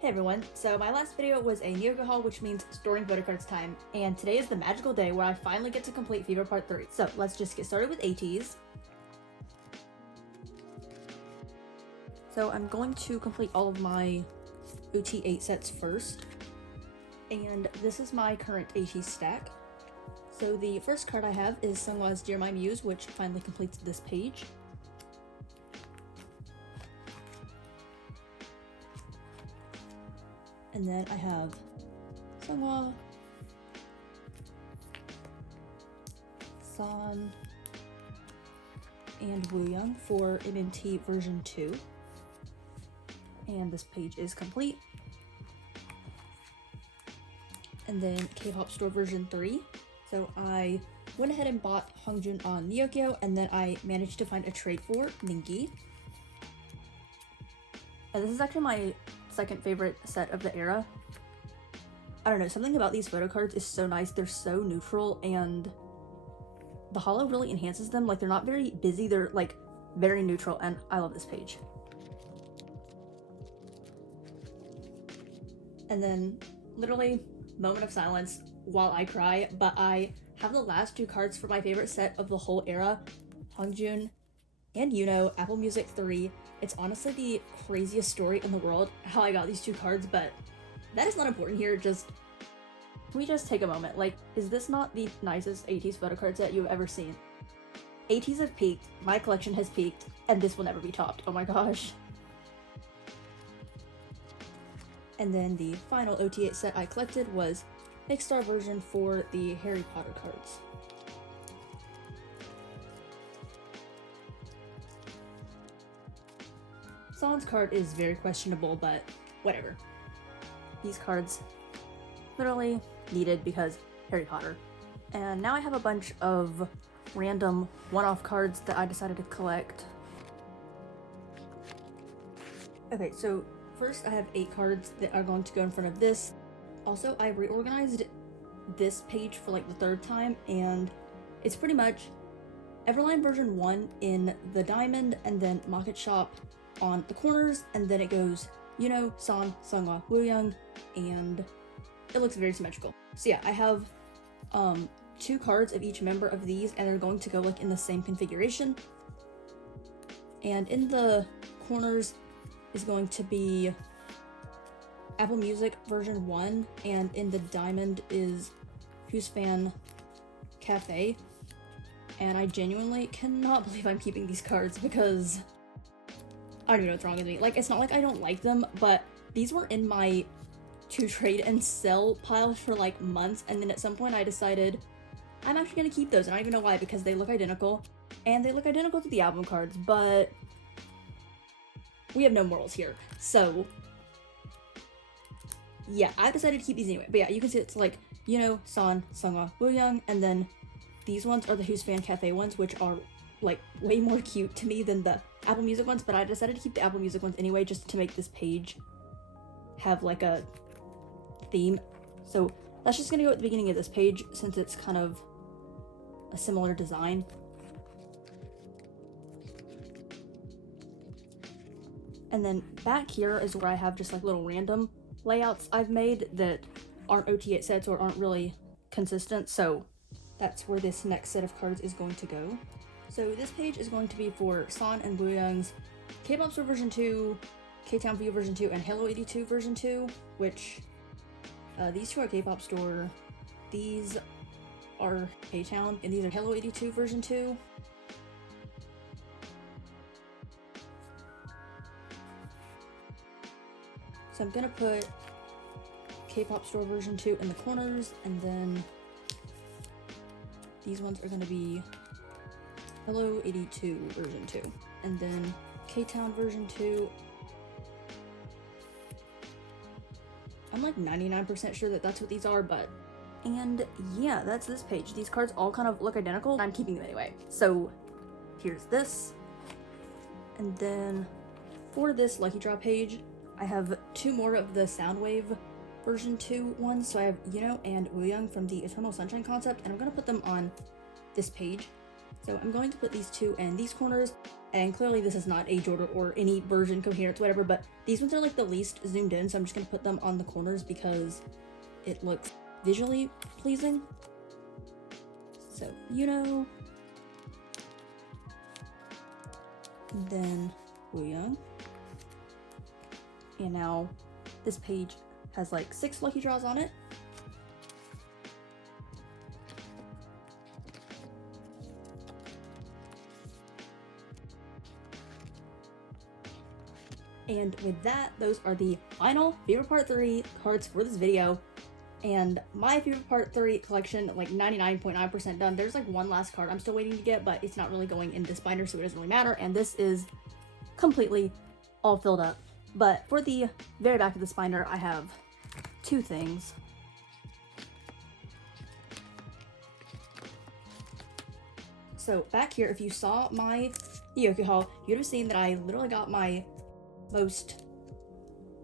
Hey everyone, so my last video was a Nyoga haul, which means storing photocards time, and today is the magical day where I finally get to complete Fever Part 3. So let's just get started with ATEEZ. So I'm going to complete all of my OT8 sets first, and this is my current ATEEZ stack. So the first card I have is Sunghwa's Dear My Muse, which finally completes this page. And then I have Sunghwa, San, and Wooyoung for MMT version 2. And this page is complete. And then K-pop store version 3. So I went ahead and bought Hongjoong on Nyokyo, and then I managed to find a trade for Mingi. And this is actually my second favorite set of the era. I don't know, something about these photo cards is so nice. They're so neutral, and the holo really enhances them. Like, they're not very busy, they're like very neutral, and I love this page. And then literally moment of silence while I cry, but I have the last two cards for my favorite set of the whole era, Hongjoong and Yuno, Apple Music 3. It's honestly the craziest story in the world how I got these two cards, but that is not important here. Just, can we just take a moment? Like, is this not the nicest ATEEZ photo card set you've ever seen? ATEEZ have peaked, my collection has peaked, and this will never be topped. Oh my gosh. And then the final OT8 set I collected was Big Star version for the Harry Potter cards. San's card is very questionable, but whatever. These cards literally needed because Harry Potter. And now I have a bunch of random one-off cards that I decided to collect. Okay, so first I have 8 cards that are going to go in front of this. Also, I reorganized this page for like the 3rd time, and it's pretty much Everline version 1 in the diamond, and then Market Shop on the corners, and then it goes Yuno, San, Sunghwa, Wooyoung, and it looks very symmetrical. So yeah, I have 2 cards of each member of these, and they're going to go like in the same configuration. And in the corners is going to be Apple Music version 1, and in the diamond is Who's Fan Cafe. And I genuinely cannot believe I'm keeping these cards because I don't even know what's wrong with me. Like, it's not like I don't like them, but these were in my to trade and sell pile for like months, and then at some point I decided I'm actually gonna keep those, and I don't even know why, because they look identical, and they look identical to the album cards, but we have no morals here. So yeah, I decided to keep these anyway. But yeah, you can see it's like, you know, San, Sunghwa, Wooyoung, and then these ones are the Who's Fan Cafe ones, which are like way more cute to me than the Apple Music ones, but I decided to keep the Apple Music ones anyway, just to make this page have like a theme. So that's just gonna go at the beginning of this page, since it's kind of a similar design. And then back here is where I have just like little random layouts I've made that aren't OT8 sets or aren't really consistent, so that's where this next set of cards is going to go. So this page is going to be for San and Wooyoung's K-pop store version 2, K-Town View version 2, and Hello 82 version 2, which these two are K-pop store, these are K-Town, and these are Hello 82 version 2. So I'm gonna put K-pop store version 2 in the corners, and then these ones are gonna be Hello 82 version 2, and then K-Town version 2. I'm like 99% sure that that's what these are, but... And yeah, that's this page. These cards all kind of look identical, and I'm keeping them anyway. So here's this. And then for this Lucky Draw page, I have 2 more of the Soundwave version 2 ones. So I have Yuno and Wooyoung from the Eternal Sunshine concept, and I'm gonna put them on this page. So I'm going to put these two in these corners, and clearly this is not age order or any version coherence, whatever, but these ones are like the least zoomed in, so I'm just going to put them on the corners because it looks visually pleasing. So, you know, then Wooyoung. And now this page has like 6 lucky draws on it. And with that, those are the final Favorite Part 3 cards for this video. And my Favorite Part 3 collection, like 99.9% done. There's like one last card I'm still waiting to get, but it's not really going in this binder, so it doesn't really matter. And this is completely all filled up. But for the very back of this binder, I have 2 things. So back here, if you saw my Yoku haul, you'd have seen that I literally got my most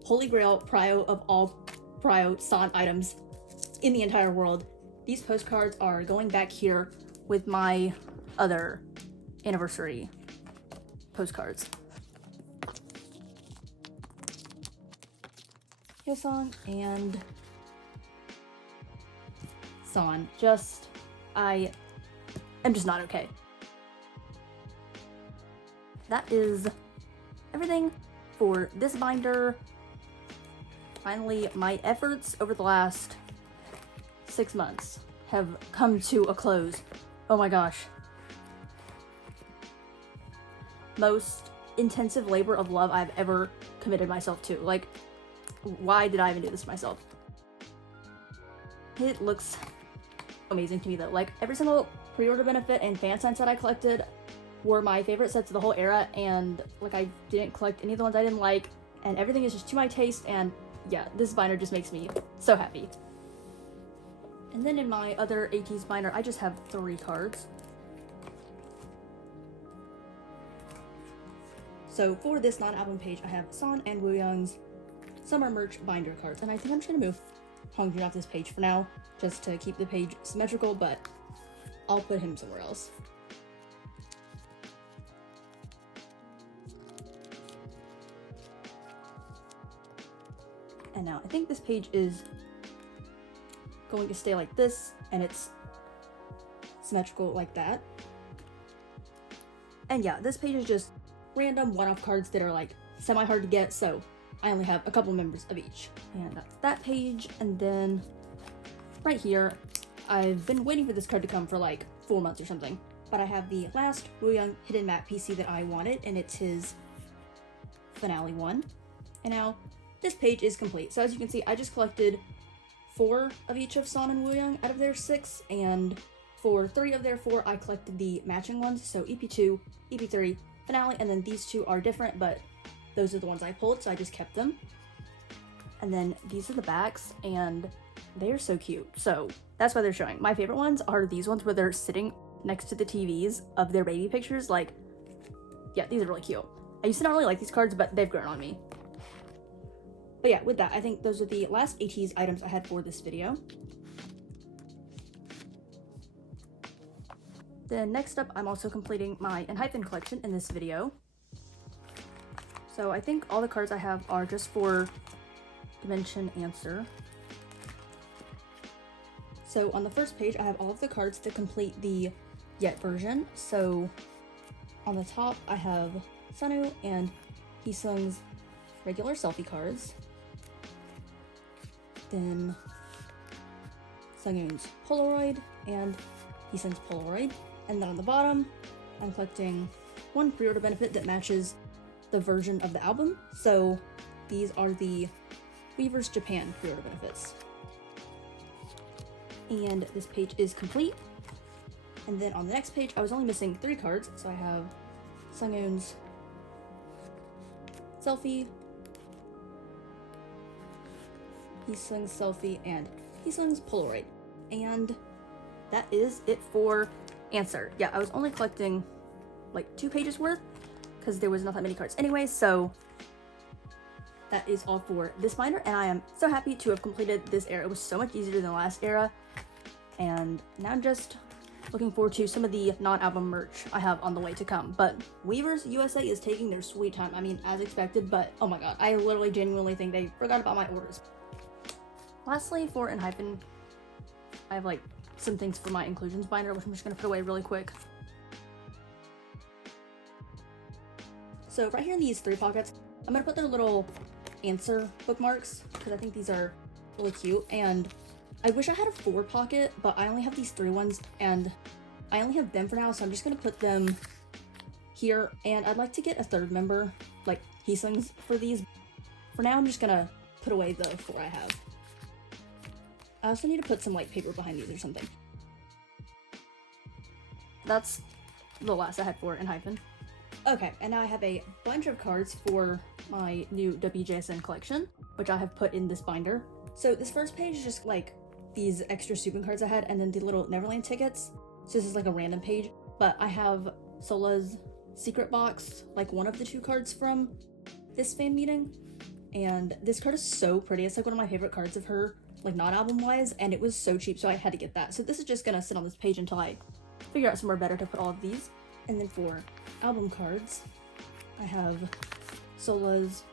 holy grail prio of all prio San items in the entire world. These postcards are going back here with my other anniversary postcards. Hyo-san and San. I am just not okay. That is everything for this binder. Finally, my efforts over the last 6 months have come to a close. Oh my gosh. Most intensive labor of love I've ever committed myself to. Like, why did I even do this to myself? It looks amazing to me though. Like, every single pre-order benefit and fan sign set I collected were my favorite sets of the whole era, and like I didn't collect any of the ones I didn't like, and everything is just to my taste, and yeah, this binder just makes me so happy. And then in my other ATEEZ binder, I just have 3 cards. So for this non-album page, I have San and Wooyoung's summer merch binder cards, and I think I'm just gonna move Hongjun off this page for now, just to keep the page symmetrical, but I'll put him somewhere else. And now I think this page is going to stay like this, and it's symmetrical like that. And yeah, this page is just random one-off cards that are like semi-hard to get, so I only have a couple members of each. And that's that page. And then right here, I've been waiting for this card to come for like 4 months or something, but I have the last Wooyoung hidden map PC that I wanted, and it's his finale one. And now this page is complete. So as you can see, I just collected 4 of each of San and Wooyoung out of their 6, and for 3 of their 4, I collected the matching ones. So EP2, EP3, finale, and then these 2 are different, but those are the ones I pulled, so I just kept them. And then these are the backs, and they're so cute. So that's why they're showing. My favorite ones are these ones where they're sitting next to the TVs of their baby pictures. Like, yeah, these are really cute. I used to not really like these cards, but they've grown on me. But yeah, with that, I think those are the last ATEEZ items I had for this video. Then next up, I'm also completing my enhypen collection in this video. So I think all the cards I have are just for Dimension Answer. So on the first page, I have all of the cards that complete the Yet version. So on the top, I have Sunu and Heesung's regular selfie cards. Then Sunghoon's Polaroid and Heesung's Polaroid. And then on the bottom, I'm collecting one pre-order benefit that matches the version of the album. So these are the Weavers Japan pre-order benefits. And this page is complete. And then on the next page, I was only missing 3 cards. So I have Sunghoon's selfie, Heesung's selfie, and Heesung's Polaroid. And that is it for Answer. Yeah, I was only collecting like 2 pages worth because there was not that many cards anyway, so that is all for this binder, and I am so happy to have completed this era. It was so much easier than the last era, and now I'm just looking forward to some of the non-album merch I have on the way to come. But Weavers USA is taking their sweet time. I mean, as expected, but oh my god, I literally genuinely think they forgot about my orders. Lastly, for enhypen, I have like some things for my inclusions binder, which I'm just gonna put away really quick. So right here in these 3 pockets, I'm gonna put their little answer bookmarks because I think these are really cute. And I wish I had a 4 pocket, but I only have these 3 ones and I only have them for now, so I'm just gonna put them here. And I'd like to get a 3rd member, like Heesungs, for these. For now, I'm just gonna put away the 4 I have. I also need to put some like paper behind these or something. That's the last I had for enhypen. Okay, and now I have a bunch of cards for my new wjsn collection, which I have put in this binder. So this first page is just like these extra Subin cards I had, and then the little Neverland tickets. So this is like a random page, but I have Sola's secret box, like one of the 2 cards from this fan meeting. And this card is so pretty. It's like one of my favorite cards of her, like not album wise, and it was so cheap, so I had to get that. So this is just gonna sit on this page until I figure out somewhere better to put all of these. And then for album cards, I have Sola's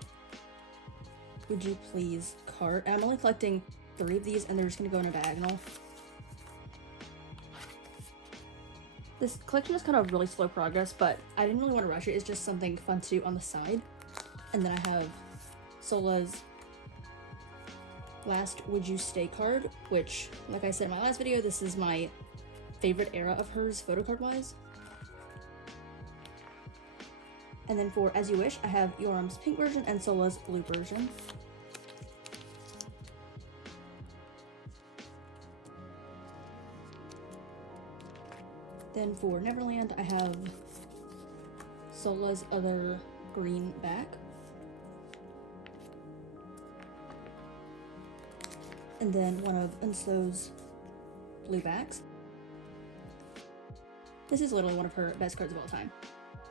Would You Please card. And I'm only collecting 3 of these, and they're just gonna go in a diagonal. This collection is kind of really slow progress, but I didn't really want to rush it. It's just something fun to do on the side. And then I have Sola's Last Would You Stay card, which, like I said in my last video, this is my favorite era of hers, photocard wise. And then for As You Wish, I have Yoram's pink version and Sola's blue version. Then for Neverland, I have Sola's other green back. And then one of Unslow's blue backs. This is literally one of her best cards of all time.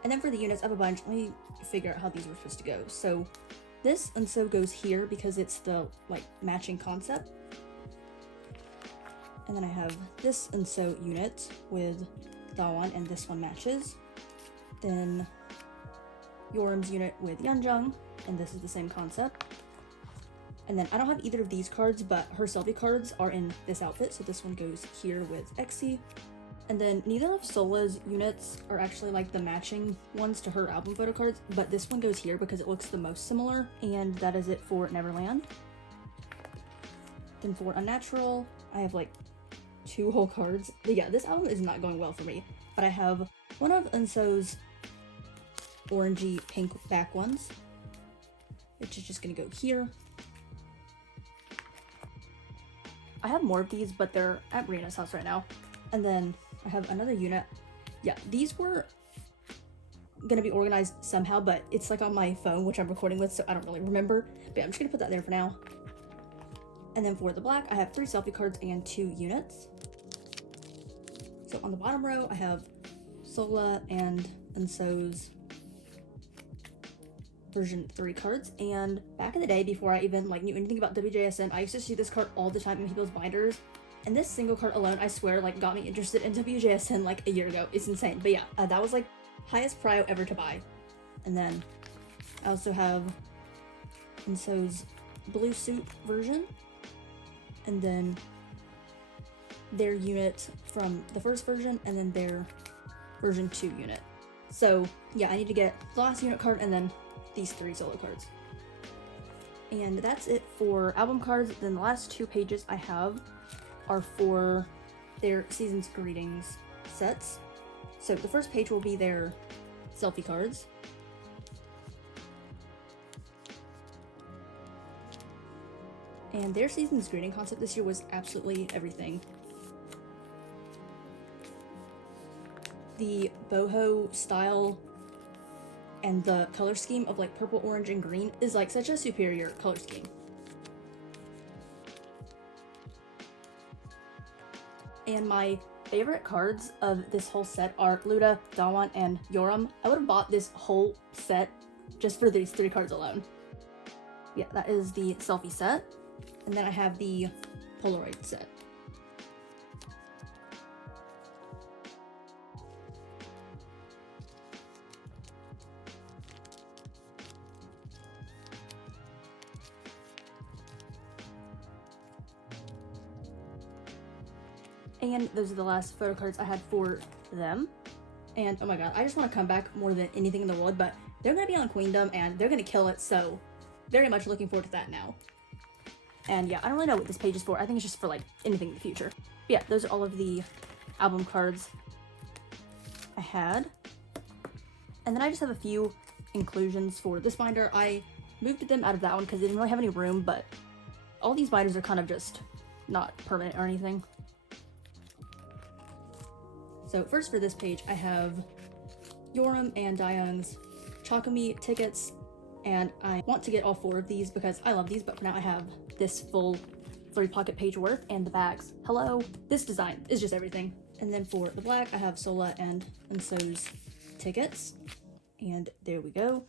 And then for the units, I have a bunch. Let me figure out how these were supposed to go. So this Unso goes here because it's the like matching concept. And then I have this Unso unit with Dawan, and this one matches. Then Yoram's unit with Yeonjung, and this is the same concept. And then I don't have either of these cards, but her selfie cards are in this outfit, so this one goes here with Exy. And then neither of Sola's units are actually like the matching ones to her album photo cards, but this one goes here because it looks the most similar. And that is it for Neverland. Then for Unnatural, I have like 2 whole cards. But yeah, this album is not going well for me, but I have one of Unso's orangey pink back ones, which is just gonna go here. I have more of these, but they're at Brianna's house right now. And then I have another unit. Yeah, these were gonna be organized somehow, but it's like on my phone, which I'm recording with, so I don't really remember. But yeah, I'm just gonna put that there for now. And then for the black, I have 3 selfie cards and 2 units. So on the bottom row, I have Sola and Unso's version 3 cards. And back in the day, before I even like knew anything about wjsn, I used to see this card all the time in people's binders. And this single card alone, I swear, like got me interested in wjsn like a year ago. It's insane. But yeah, that was like highest prio ever to buy. And then I also have Unso's blue suit version, and then their unit from the first version, and then their version 2 unit. So yeah, I need to get the last unit card and then these 3 solo cards. And that's it for album cards. Then the last 2 pages I have are for their Season's Greetings sets. So the first page will be their selfie cards. And their Season's Greeting concept this year was absolutely everything. The boho style and the color scheme of like purple, orange, and green is like such a superior color scheme. And my favorite cards of this whole set are Luda, Dawan, and Yoram. I would have bought this whole set just for these 3 cards alone. Yeah, that is the selfie set. And then I have the Polaroid set. And those are the last photo cards I had for them. And oh my god, I just want to come back more than anything in the world, but they're going to be on Queendom and they're going to kill it, so very much looking forward to that now. And yeah, I don't really know what this page is for. I think it's just for like anything in the future. But yeah, those are all of the album cards I had. And then I just have a few inclusions for this binder. I moved them out of that one because they didn't really have any room, but all these binders are kind of just not permanent or anything. So first for this page, I have Yoram and Dayoung's Chakami tickets, and I want to get all 4 of these because I love these, but for now I have this full 3-pocket page worth and the bags. Hello, this design is just everything. And then for the black, I have Sola and Unso's tickets, and there we go.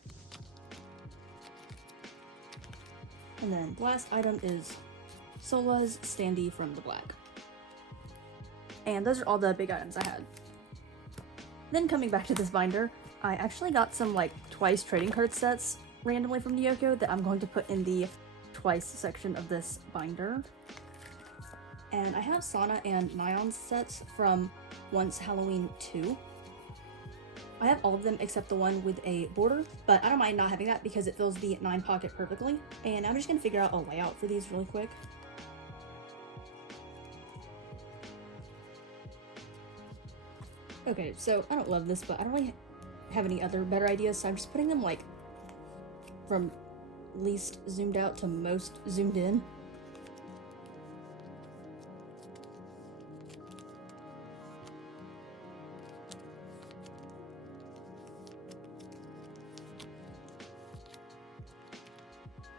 And then the last item is Sola's standee from the black. And those are all the big items I had. Then coming back to this binder, I actually got some like twice trading card sets randomly from Nyoko that I'm going to put in the twice section of this binder. And I have Sana and Nyan sets from Once Halloween 2. I have all of them except the one with a border, but I don't mind not having that because it fills the 9 pocket perfectly. And I'm just going to figure out a layout for these really quick. Okay, so I don't love this, but I don't really have any other better ideas, so I'm just putting them like from least zoomed out to most zoomed in.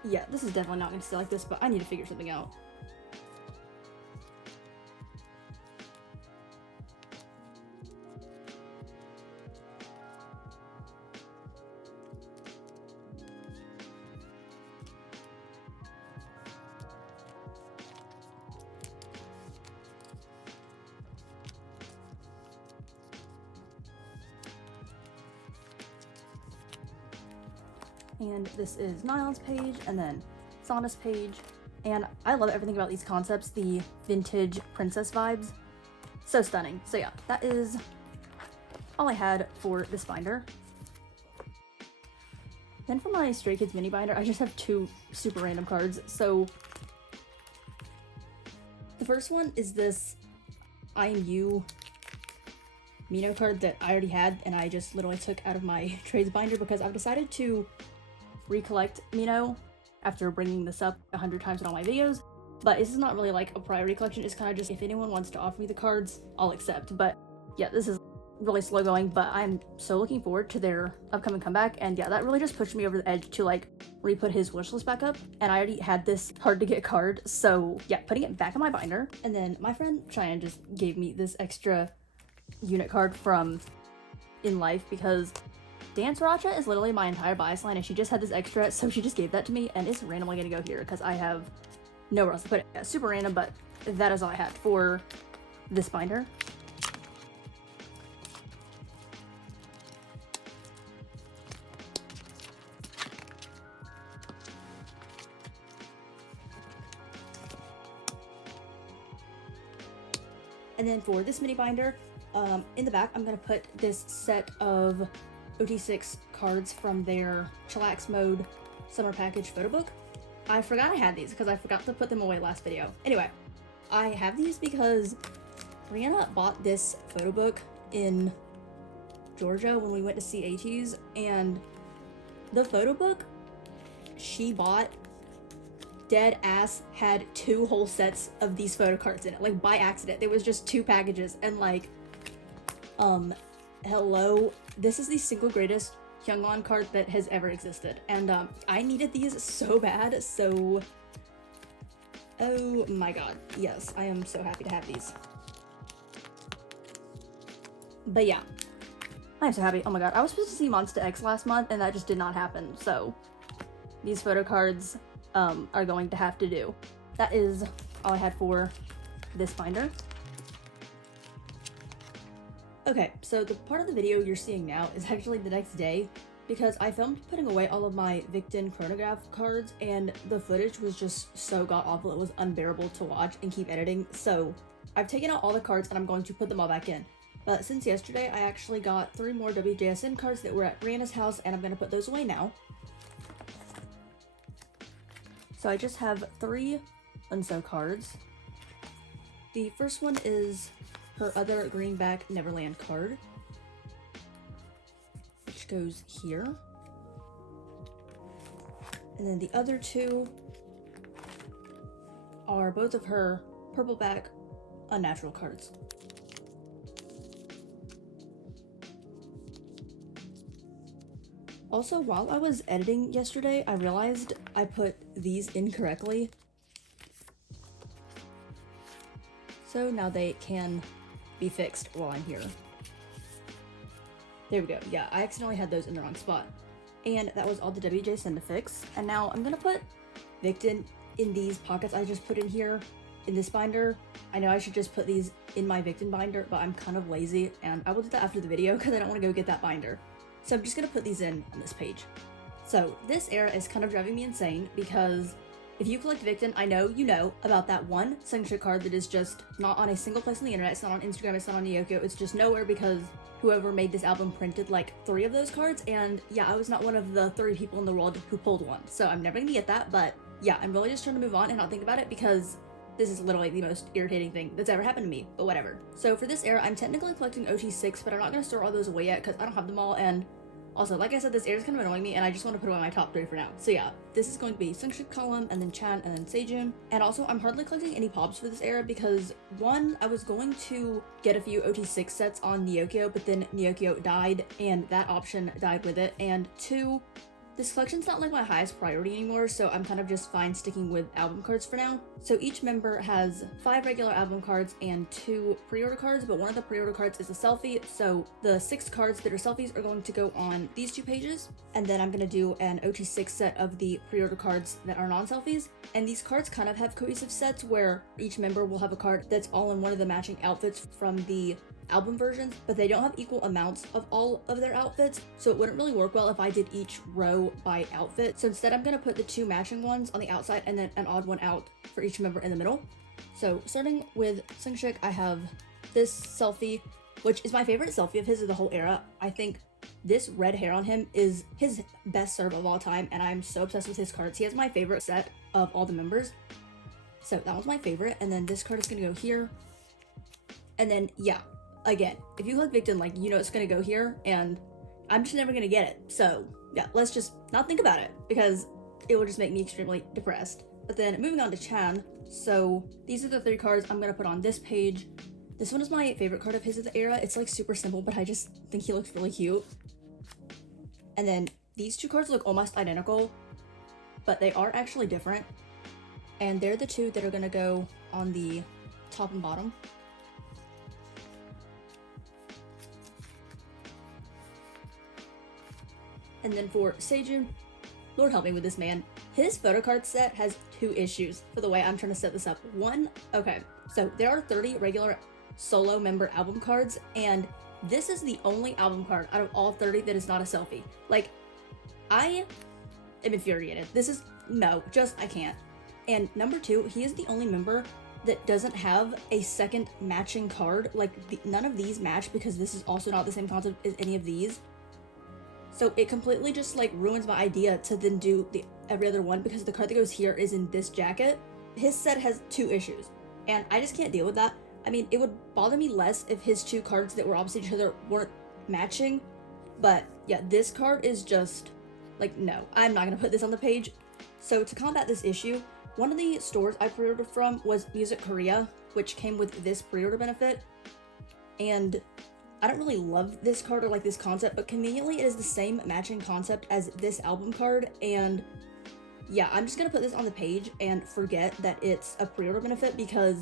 Yeah, this is definitely not going to stay like this, but I need to figure something out. And this is Nyan's page, and then Sana's page, and I love everything about these concepts, the vintage princess vibes. So stunning. So yeah, that is all I had for this binder. Then for my Stray Kids mini binder, I just have 2 super random cards. So the first one is this I Am You Mino card that I already had, and I just literally took out of my trades binder because I've decided to recollect Mino after bringing this up 100 times in all my videos. But this is not really like a priority collection, it's kind of just if anyone wants to offer me the cards, I'll accept. But yeah, this is really slow going, but I'm so looking forward to their upcoming comeback. And yeah, that really just pushed me over the edge to like re-put his wishlist back up, and I already had this hard to get card, so yeah, putting it back in my binder. And then my friend Cheyenne just gave me this extra unit card from In Life because Dance Racha is literally my entire bias line, and she just had this extra, so she just gave that to me, and it's randomly gonna go here because I have nowhere else to put it. Yeah, super random, but that is all I had for this binder. And then for this mini binder, in the back, I'm going to put this set of OT6 cards from their Chillax Mode Summer Package photo book. I forgot I had these because I forgot to put them away last video. Anyway, I have these because Brianna bought this photo book in Georgia when we went to see ATEEZ, and the photo book she bought dead ass had 2 whole sets of these photo cards in it, like by accident. There was just 2 packages, and like hello, this is the single greatest Hyungwon card that has ever existed, and I needed these so bad, so oh my god, yes, I am so happy to have these. But yeah, I'm so happy. Oh my god, I was supposed to see Monsta X last month and that just did not happen, so these photo cards are going to have to do. That is all I had for this binder. Okay, so the part of the video you're seeing now is actually the next day because I filmed putting away all of my VICTON chronograph cards and the footage was just so god-awful it was unbearable to watch and keep editing, so I've taken out all the cards and I'm going to put them all back in. But since yesterday, I actually got 3 more wjsn cards that were at Brianna's house, and I'm going to put those away now. So I just have 3 unso cards. The first one is her other greenback Neverland card, which goes here. And then the other 2 are both of her purpleback unnatural cards. Also, while I was editing yesterday, I realized I put these incorrectly. So now they can be fixed while I'm here. There we go. Yeah, I accidentally had those in the wrong spot. And that was all the wjsn to fix. And now I'm gonna put VICTON in these pockets I just put in here in this binder. I know I should just put these in my VICTON binder, but I'm kind of lazy, and I will do that after the video because I don't want to go get that binder. So I'm just gonna put these in on this page. So this era is kind of driving me insane because if you collect VICTON, I know you know about that one signature card that is just not on a single place on the internet. It's not on Instagram, it's not on Nyokyo, it's just nowhere because whoever made this album printed like 3 of those cards, and yeah, I was not one of the 3 people in the world who pulled one. So I'm never gonna get that, but yeah, I'm really just trying to move on and not think about it because this is literally the most irritating thing that's ever happened to me, but whatever. So for this era, I'm technically collecting OT6, but I'm not gonna store all those away yet because I don't have them all, and also, like I said, this era is kind of annoying me, and I just want to put away my top 3 for now. So yeah, this is going to be Sunshine Column, and then Chan, and then Sejun. And also, I'm hardly collecting any pops for this era because 1, I was going to get a few OT6 sets on Nyokyo, but then Nyokyo died, and that option died with it. And 2, this collection's not like my highest priority anymore, so I'm kind of just fine sticking with album cards for now. So each member has 5 regular album cards and 2 pre-order cards, but one of the pre-order cards is a selfie, so the 6 cards that are selfies are going to go on these 2 pages, and then I'm going to do an OT6 set of the pre-order cards that are non-selfies. And these cards kind of have cohesive sets where each member will have a card that's all in one of the matching outfits from the album versions, but they don't have equal amounts of all of their outfits, so it wouldn't really work well if I did each row by outfit. So instead I'm going to put the 2 matching ones on the outside and then an odd one out for each member in the middle. So starting with Sungshik, I have this selfie, which is my favorite selfie of his of the whole era. I think this red hair on him is his best serve of all time, and I'm so obsessed with his cards. He has my favorite set of all the members, so that was my favorite. And then this card is going to go here, and then yeah, again, if you collect VICTON, like, you know it's gonna go here, and I'm just never gonna get it. So yeah, let's just not think about it because it will just make me extremely depressed. But then moving on to Chan, so these are the 3 cards I'm gonna put on this page. This one is my favorite card of his of the era. It's like super simple, but I just think he looks really cute. And then these 2 cards look almost identical, but they are actually different. And they're the 2 that are gonna go on the top and bottom. And then for Sejun, Lord help me with this man. His photo card set has 2 issues for the way I'm trying to set this up. 1, okay, so there are 30 regular solo member album cards, and this is the only album card out of all 30 that is not a selfie. Like, I am infuriated. This is, no, just, I can't. And number 2, he is the only member that doesn't have a second matching card. Like, none of these match because this is also not the same concept as any of these. So it completely just like ruins my idea to then do the every other one because the card that goes here is in this jacket. His set has 2 issues, and I just can't deal with that. I mean, it would bother me less if his 2 cards that were opposite each other weren't matching, but yeah, this card is just like, no, I'm not gonna put this on the page. So to combat this issue, one of the stores I pre-ordered from was Music Korea, which came with this pre-order benefit, and I don't really love this card or like this concept, but conveniently it is the same matching concept as this album card, and yeah, I'm just gonna put this on the page and forget that it's a pre-order benefit because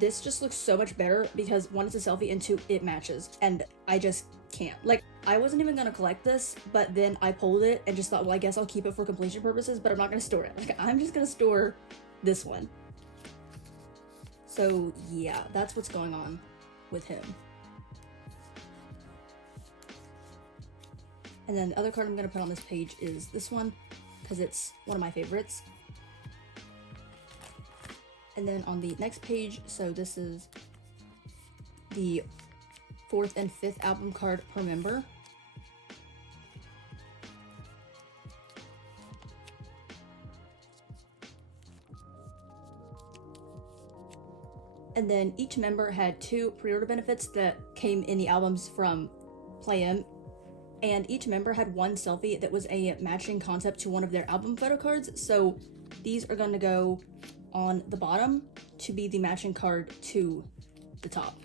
this just looks so much better because 1, it's a selfie, and 2, it matches, and I just can't. Like, I wasn't even gonna collect this, but then I pulled it and just thought, well, I guess I'll keep it for completion purposes, but I'm not gonna store it. Like, I'm just gonna store this one. So yeah, that's what's going on with him. And then the other card I'm going to put on this page is this one, because it's one of my favorites. And then on the next page, so this is the 4th and 5th album card per member. And then each member had 2 pre-order benefits that came in the albums from Play-In, and each member had 1 selfie that was a matching concept to one of their album photo cards. So these are going to go on the bottom to be the matching card to the top.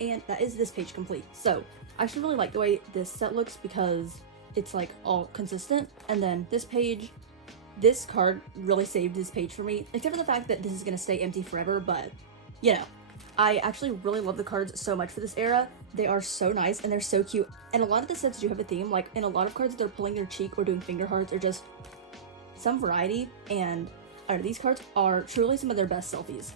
And that is this page complete. So I actually really like the way this set looks because it's like all consistent. And then this page, this card really saved this page for me, except for the fact that this is going to stay empty forever, but you know, I actually really love the cards so much for this era. They are so nice and they're so cute. And a lot of the sets do have a theme, like in a lot of cards they're pulling their cheek or doing finger hearts or just some variety, and I don't know, these cards are truly some of their best selfies.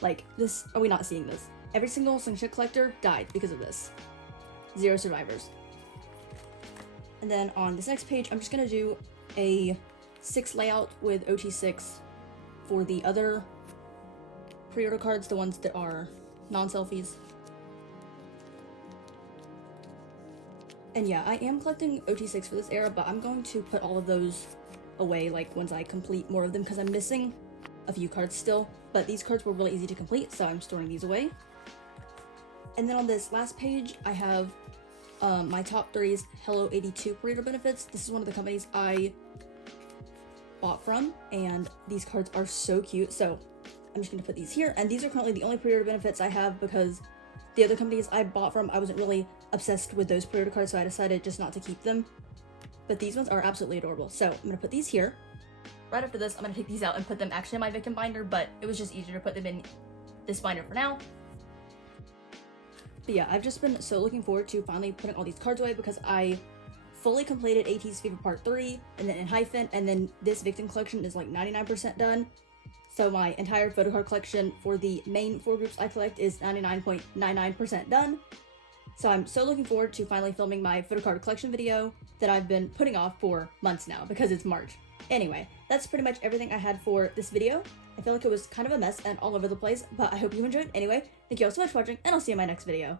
Like this, are we not seeing this? Every single Slingshot collector died because of this. 0 survivors. And then on this next page, I'm just gonna do a 6 layout with OT6 for the other pre-order cards, the ones that are non-selfies. And yeah, I am collecting OT6 for this era, but I'm going to put all of those away like once I complete more of them because I'm missing a few cards still, but these cards were really easy to complete, so I'm storing these away. And then on this last page, I have my top 3's Hello 82 pre-order benefits. This is one of the companies I bought from, and these cards are so cute, so I'm just going to put these here. And these are currently the only pre-order benefits I have because the other companies I bought from, I wasn't really obsessed with those pre-order cards, so I decided just not to keep them. But these ones are absolutely adorable, so I'm going to put these here. Right after this, I'm going to take these out and put them actually in my Victim binder, but it was just easier to put them in this binder for now. But yeah, I've just been so looking forward to finally putting all these cards away because I fully completed ATEEZ Fever Part 3, and then enhypen, and then this Victim collection is like 99% done. So my entire photo card collection for the main 4 groups I collect is 99.99% done. So I'm so looking forward to finally filming my photo card collection video that I've been putting off for months now because it's March. Anyway, that's pretty much everything I had for this video. I feel like it was kind of a mess and all over the place, but I hope you enjoyed. Anyway, thank you all so much for watching, and I'll see you in my next video.